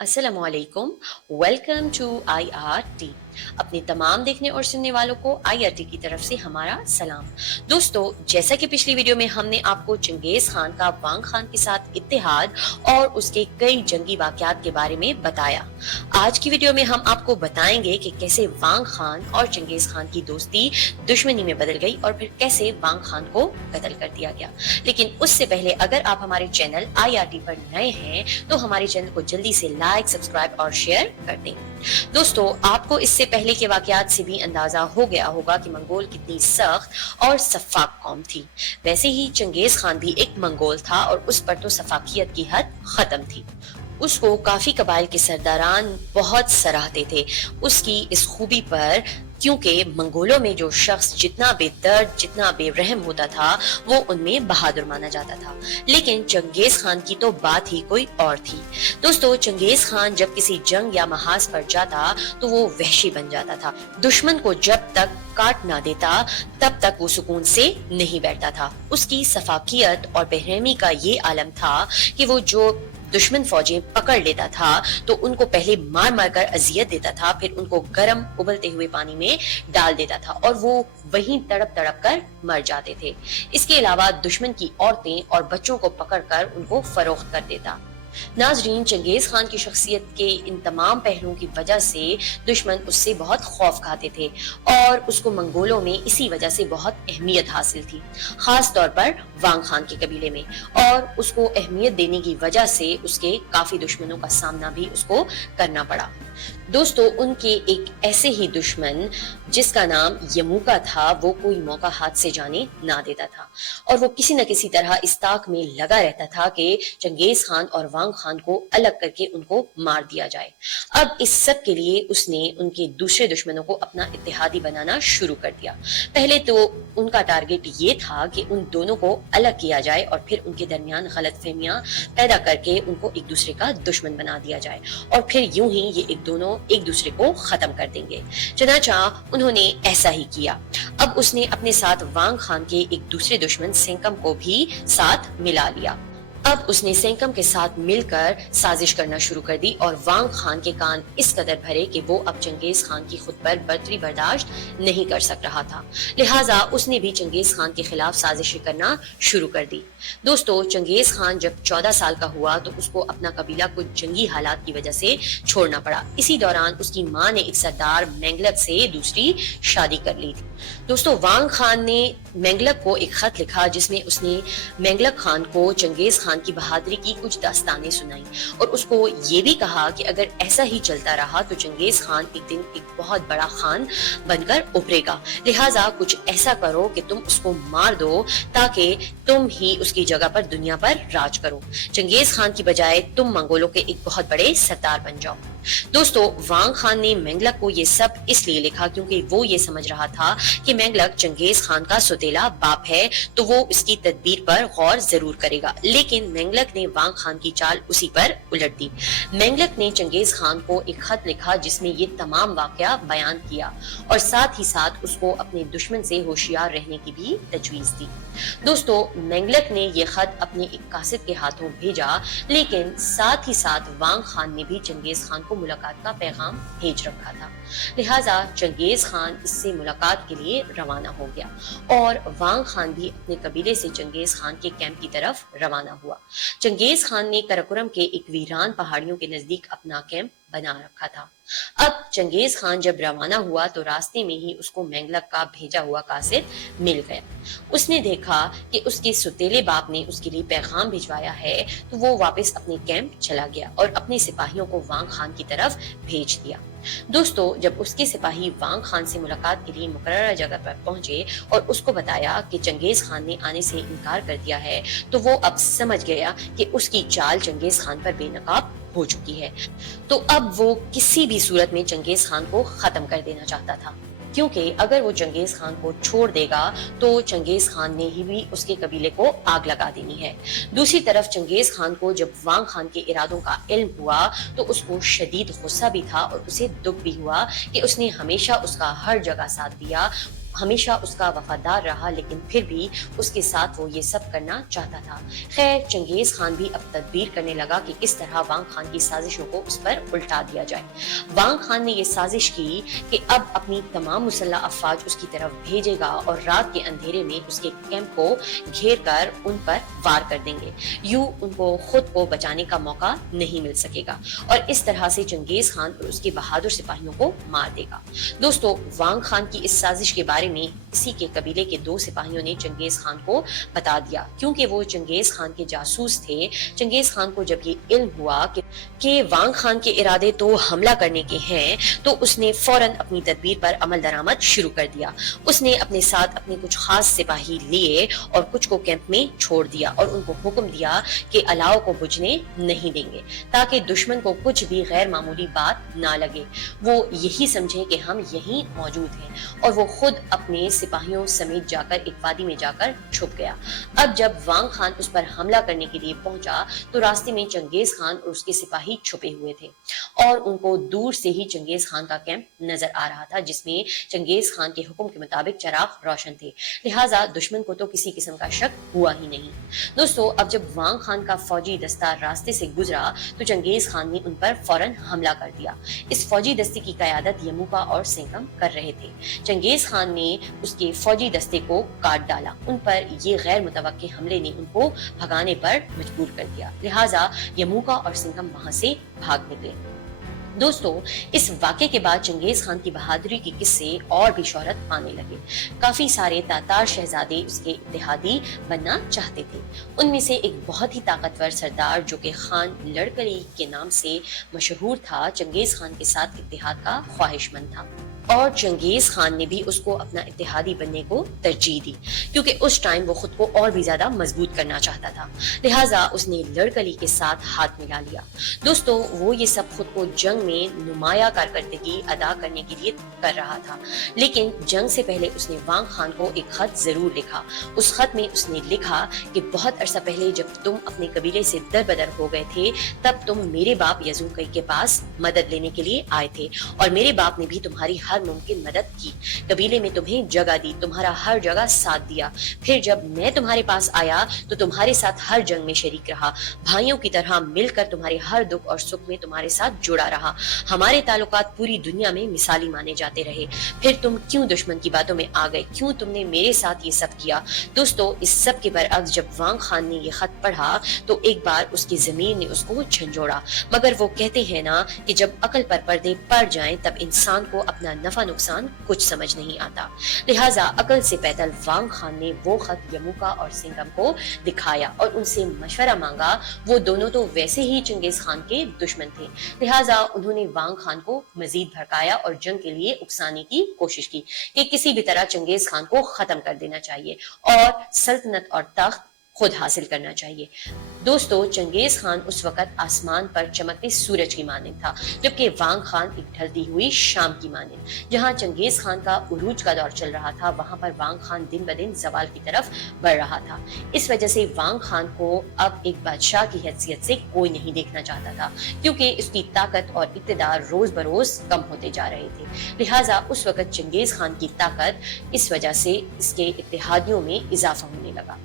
अस्सलामु अलैकुम। Welcome to IRT। अपने तमाम देखने और सुनने वालों को IRT की तरफ से हमारा सलाम। दोस्तों, जैसा कि पिछली वीडियो में हमने आपको चंगेज खान का वांग खान के साथ इत्तेहाद और उसके कई जंगी वाकयात के बारे में बताया, आज की वीडियो में हम आपको बताएंगे कि कैसे वांग खान और चंगेज खान की दोस्ती दुश्मनी में बदल गई और फिर कैसे वांग खान को कत्ल कर दिया गया। लेकिन उससे पहले अगर आप हमारे चैनल IRT पर नए हैं तो हमारे चैनल को जल्दी से लाइक, सब्सक्राइब और शेयर कर दें। दोस्तों, आपको इससे पहले के वाकयात से भी अंदाजा हो गया होगा कि मंगोल कितनी सख्त और सफाक कौम थी। वैसे ही चंगेज खान भी एक मंगोल था और उस पर तो सफाकियत की हद खत्म थी। उसको काफी कबाइल के सरदारान बहुत सराहते थे उसकी इस खूबी पर, क्योंकि मंगोलों में जो शख्स जितना बेदर्द, जितना बेरहम होता था, वो उनमें बहादुर माना जाता था। लेकिन चंगेज खान की तो बात ही कोई और थी। दोस्तों, चंगेज खान जब किसी जंग या महाज पर जाता तो वो वहशी बन जाता था। दुश्मन को जब तक काट ना देता तब तक वो सुकून से नहीं बैठता था। उसकी सफाकियत और बेरहमी का ये आलम था कि वो जो दुश्मन फौजें पकड़ लेता था तो उनको पहले मार मार कर अजियत देता था, फिर उनको गर्म उबलते हुए पानी में डाल देता था और वो वहीं तड़प तड़प कर मर जाते थे। इसके अलावा दुश्मन की औरतें और बच्चों को पकड़कर उनको फरोख्त कर देता। नाजरीन, चंगेज खान की शख्सियत के इन तमाम पहलुओं की वजह से दुश्मन उससे बहुत खौफ खाते थे और उसको मंगोलों में इसी वजह से बहुत अहमियत हासिल थी, खास तौर पर वांग खान के कबीले में। और उसको अहमियत देने की वजह से उसके काफी दुश्मनों का सामना भी उसको करना पड़ा। दोस्तों, उनके एक ऐसे ही दुश्मन जिसका नाम यमूका था, वो कोई मौका हाथ से जाने ना देता था और वो किसी न किसी तरह इस ताक में लगा रहता था कि चंगेज खान और वांग खान को अलग करके उनको मार दिया जाए। अब इस सब के लिए उसने उनके दूसरे दुश्मनों को अपना इत्तेहादी बनाना शुरू कर दिया। पहले तो उनका टारगेट ये था कि उन दोनों को अलग किया जाए और फिर उनके दरमियान गलतफहमियां पैदा करके उनको एक दूसरे का दुश्मन बना दिया जाए और फिर यूं ही ये दोनों एक दूसरे को खत्म कर देंगे। चनाचा उन्होंने ऐसा ही किया। अब उसने अपने साथ वांग खान के एक दूसरे दुश्मन सेंकम को भी साथ मिला लिया। अब उसने सेंकम के साथ मिलकर साजिश करना शुरू कर दी और वांग खान के कान इस कदर भरे कि वो अब चंगेज खान की खुद पर बर्तरी बर्दाश्त नहीं कर सक रहा था। लिहाजा उसने भी चंगेज खान के खिलाफ साजिशें करना शुरू कर दी। दोस्तों, चंगेज खान जब 14 साल का हुआ तो उसको अपना कबीला कुछ जंगी हालात की वजह से छोड़ना पड़ा। इसी दौरान उसकी माँ ने एक सरदार मेंगलक से दूसरी शादी कर ली थी। दोस्तों, वांग खान ने मेंगलक को एक खत लिखा जिसमें उसने मेंगलक खान को चंगेज खान की बहादुरी की कुछ दास्तानें सुनाई और उसको ये भी कहा कि अगर ऐसा ही चलता रहा तो चंगेज खान एक दिन एक बहुत बड़ा खान बनकर उभरेगा। लिहाजा कुछ ऐसा करो कि तुम उसको मार दो ताकि तुम ही उसकी जगह पर दुनिया पर राज करो। चंगेज खान की बजाय तुम मंगोलों के एक बहुत बड़े सरदार बन जाओ। दोस्तों, वांग खान ने मेंगलक को ये सब इसलिए लिखा क्योंकि वो ये समझ रहा था कि मेंगलक चंगेज खान का सौतेला बाप है तो वो इसकी तदबीर पर गौर जरूर करेगा। लेकिन मेंगलक ने वांग खान की चाल उसी पर उलट दी। मेंगलक ने चंगेज खान को एक खत लिखा जिसमें ये तमाम वाकया बयान किया और साथ ही साथ उसको अपने दुश्मन से होशियार रहने की भी तजवीज दी। दोस्तों, मेंगलक ने ये खत अपने एक कासिद के हाथों भेजा, लेकिन साथ ही साथ वांग खान ने भी चंगेज खान को मुलाकात का पैगाम भेज रखा था। लिहाजा चंगेज खान इससे मुलाकात के लिए रवाना हो गया और वांग खान भी अपने कबीले से चंगेज खान के कैंप की तरफ रवाना हुआ। चंगेज खान ने कराकोरम के एक वीरान पहाड़ियों के नजदीक अपना कैंप बना रखा था। अब चंगेज खान जब रवाना हुआ तो रास्ते में ही उसको मेंगलक का भेजा हुआ कासिद मिल गया। उसने देखा कि उसके सुतेले बाप ने उसके लिए पैगाम भिजवाया है तो वो वापस अपने कैंप चला गया और अपने सिपाहियों को वांग खान की तरफ भेज दिया। दोस्तों, जब उसके सिपाही वांग खान से मुलाकात के लिए मुकर्रर जगह पर पहुंचे और उसको बताया कि चंगेज खान ने आने से इनकार कर दिया है तो वो अब समझ गया कि उसकी चाल चंगेज खान पर बेनकाब हो चुकी है। तो अब वो किसी भी सूरत में चंगेज खान को खत्म कर देना चाहता था, क्योंकि अगर वो चंगेज खान को छोड़ देगा तो चंगेज खान ने ही भी उसके कबीले को आग लगा देनी है। दूसरी तरफ चंगेज खान को जब वांग खान के इरादों का इल्म हुआ तो उसको शदीद गुस्सा भी था और उसे दुख भी हुआ कि उसने हमेशा उसका हर जगह साथ दिया, ہمیشہ اس کا وفادار رہا، لیکن پھر بھی اس کے ساتھ وہ یہ سب کرنا چاہتا تھا۔ خیر چنگیز خان بھی اب تدبیر کرنے لگا کہ کس طرح وانگ خان کی سازشوں کو اس پر الٹا دیا جائے۔ وانگ خان نے یہ سازش کی کہ اب اپنی تمام مسلح افواج اس کی طرف بھیجے گا اور رات کے اندھیرے میں اس کے کیمپ کو گھیر کر ان پر وار کر دیں گے، یوں ان کو خود کو بچانے کا موقع نہیں مل سکے گا اور اس طرح سے چنگیز خان اور اس کے بہادر سپاہیوں کو مار دے گا۔ دوستو وانگ خان کی اس سازش کے بارے میں اسی کے قبیلے کے 2 سپاہیوں نے چنگیز خان کو بتا دیا، کیونکہ وہ چنگیز خان کے جاسوس تھے۔ چنگیز خان کو جب یہ علم ہوا کہ وانگ خان کے ارادے تو حملہ کرنے کے ہیں، تو اس نے فوراً اپنی تدبیر پر عمل درآمد شروع کر دیا۔ اس نے اپنے ساتھ اپنے کچھ خاص سپاہی لیے اور کچھ کو کیمپ میں چھوڑ دیا اور ان کو حکم دیا کہ الاؤ کو بجھنے نہیں دیں گے، تاکہ دشمن کو کچھ بھی غیر معمولی بات نہ لگے، وہ یہی سمجھے کہ ہم یہیں موجود ہیں، اور وہ خود اپنے سپاہیوں سمیت جا کر ایک وادی میں جا کر چھپ گیا۔ اب جب وانگ خان اس پر حملہ کرنے کے لیے پہنچا تو راستے میں چنگیز خان اور اس کے سپاہی چھپے ہوئے تھے اور ان کو دور سے ہی چنگیز خان کا کیمپ نظر آ رہا تھا، جس میں چنگیز خان کے حکم کے مطابق چراغ روشن تھے، لہٰذا دشمن کو تو کسی قسم کا شک ہوا ہی نہیں۔ دوستو اب جب وانگ خان کا فوجی دستہ راستے سے گزرا تو چنگیز خان نے ان پر فوراً حملہ کر دیا۔ اس فوجی دستے کی قیادت یموکا اور سنگم کر رہے تھے۔ چنگیز خان نے اس کے فوجی دستے کو کاٹ ڈالا، ان پر یہ غیر متوقع حملے نے ان کو بھگانے پر مجبور کر دیا، لہٰذا یموکا اور سنگم وہاں سے بھاگ نکلے۔ دوستو اس واقعے کے بعد چنگیز خان کی بہادری کے قصے اور بھی شہرت پانے لگے۔ کافی سارے تاتار شہزادے اس کے اتحادی بننا چاہتے تھے۔ ان میں سے ایک بہت ہی طاقتور سردار جو کہ خان لڑکلی کے نام سے مشہور تھا، چنگیز خان کے ساتھ اتحاد کا خواہش مند تھا، اور چنگیز خان نے بھی اس کو اپنا اتحادی بننے کو ترجیح دی، کیونکہ اس ٹائم وہ خود کو اور بھی زیادہ مضبوط کرنا چاہتا تھا، لہٰذا اس نے لڑکلی کے ساتھ ہاتھ ملا لیا۔ دوستو وہ یہ سب خود کو جنگ میں نمایاں کارکردگی ادا کرنے کے لیے کر رہا تھا، لیکن جنگ سے پہلے اس نے وانگ خان کو ایک خط ضرور لکھا۔ اس خط میں اس نے لکھا کہ بہت عرصہ پہلے جب تم اپنے قبیلے سے دربدر ہو گئے تھے، تب تم میرے باپ یزوکئی کے پاس مدد لینے کے لیے آئے تھے، اور میرے باپ نے بھی تمہاری ہر ممکن مدد کی، قبیلے میں تمہیں جگہ دی، تمہارا ہر جگہ ساتھ دیا۔ پھر جب میں تمہارے پاس آیا تو تمہارے ساتھ ہر جنگ میں شریک رہا، بھائیوں کی طرح مل کر تمہارے ہر دکھ اور سکھ میں تمہارے ساتھ جڑا رہا، ہمارے تعلقات پوری دنیا میں مثالی مانے جاتے رہے۔ پھر تم کیوں دشمن کی باتوں میں آ گئے؟ کیوں تم نے میرے ساتھ یہ سب کیا؟ دوستو اس سب کے برعکس جب وانگ خان نے یہ خط پڑھا تو ایک بار اس کی ضمیر نے اس کو جھنجھوڑا، مگر وہ کہتے ہیں نا کہ جب عقل پر پردے پڑ جائیں تب انسان کو اپنا نفع نقصان کچھ سمجھ نہیں آتا، لہٰذا عقل سے پیدل وانگ خان نے وہ خط یموکا اور سنگم کو دکھایا اور ان سے مشورہ مانگا۔ وہ دونوں تو ویسے ہی چنگیز خان کے دشمن تھے، لہٰذا انہوں نے وانگ خان کو مزید بھڑکایا اور جنگ کے لیے اکسانے کی کوشش کی کہ کسی بھی طرح چنگیز خان کو ختم کر دینا چاہیے اور سلطنت اور تخت خود حاصل کرنا چاہیے۔ دوستو چنگیز خان اس وقت آسمان پر چمکتے سورج کی مانند تھا، جبکہ وانگ خان ایک ڈھلتی ہوئی شام کی مانند۔ جہاں چنگیز خان کا عروج کا دور چل رہا تھا، وہاں پر وانگ خان دن بدن زوال کی طرف بڑھ رہا تھا۔ اس وجہ سے وانگ خان کو اب ایک بادشاہ کی حیثیت سے کوئی نہیں دیکھنا چاہتا تھا، کیونکہ اس کی طاقت اور اقتدار روز بروز کم ہوتے جا رہے تھے، لہٰذا اس وقت چنگیز خان کی طاقت اس وجہ سے اس کے اتحادیوں میں اضافہ ہونے لگا۔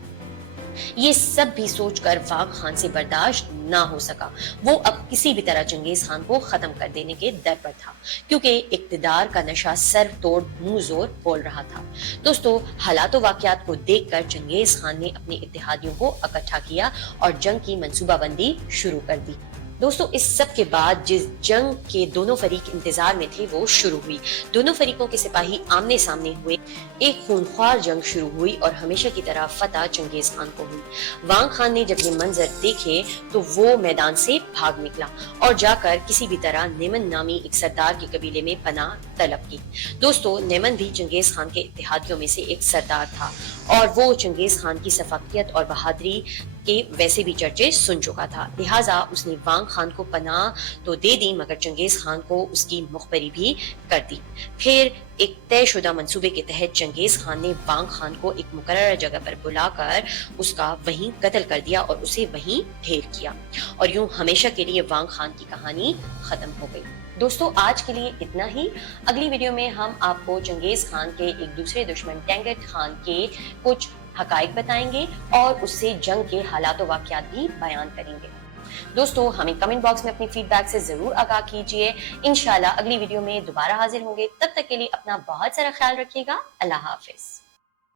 یہ سب بھی سوچ کر وانگ خان سے برداشت نہ ہو سکا، وہ اب کسی بھی طرح چنگیز خان کو ختم کر دینے کے در پر تھا، کیونکہ اقتدار کا نشہ سر توڑ منہ زور بول رہا تھا۔ دوستو حالات و واقعات کو دیکھ کر چنگیز خان نے اپنے اتحادیوں کو اکٹھا کیا اور جنگ کی منصوبہ بندی شروع کر دی۔ دوستو اس سب کے بعد جس جنگ کے دونوں فریق انتظار میں تھے وہ شروع ہوئی۔ دونوں فریقوں کے سپاہی آمنے سامنے ہوئے، ایک خونخوار جنگ شروع ہوئی اور ہمیشہ کی طرح فتح چنگیز خان کو ہوئی۔ وانگ خان نے جب یہ منظر دیکھے تو وہ میدان سے بھاگ نکلا اور جا کر کسی بھی طرح نیمن نامی ایک سردار کے قبیلے میں پناہ طلب کی۔ دوستو نیمن بھی چنگیز خان کے اتحادیوں میں سے ایک سردار تھا اور وہ چنگیز خان کی شفقت اور بہادری کہ वैसे भी चर्चे सुन चुका था, लिहाजा उसने वांग खान को पनाह तो दे दी मगर चंगेज खान को उसकी मुखबरी भी कर दी। फिर एक तयशुदा मंसूबे के तहत चंगेज खान ने वांग खान को एक मुकर्रर जगह पर बुलाकर उसका वहीं कत्ल कर दिया और उसे वहीं ढेर किया, और यूं हमेशा के लिए वांग खान की कहानी खत्म हो गई। दोस्तों आज के लिए इतना ही। अगली वीडियो में हम आपको चंगेज खान के एक दूसरे दुश्मन टेंगिस खान के कुछ हकाइक बताएंगे और उससे जंग के हालात व वाक़यात भी बयान करेंगे। दोस्तों हमें कमेंट बॉक्स में अपनी फीडबैक से जरूर आगाह कीजिए। इंशाल्लाह अगली वीडियो में दोबारा हाजिर होंगे, तब तक के लिए अपना बहुत सारा ख्याल रखिएगा। अल्लाह हाफिज।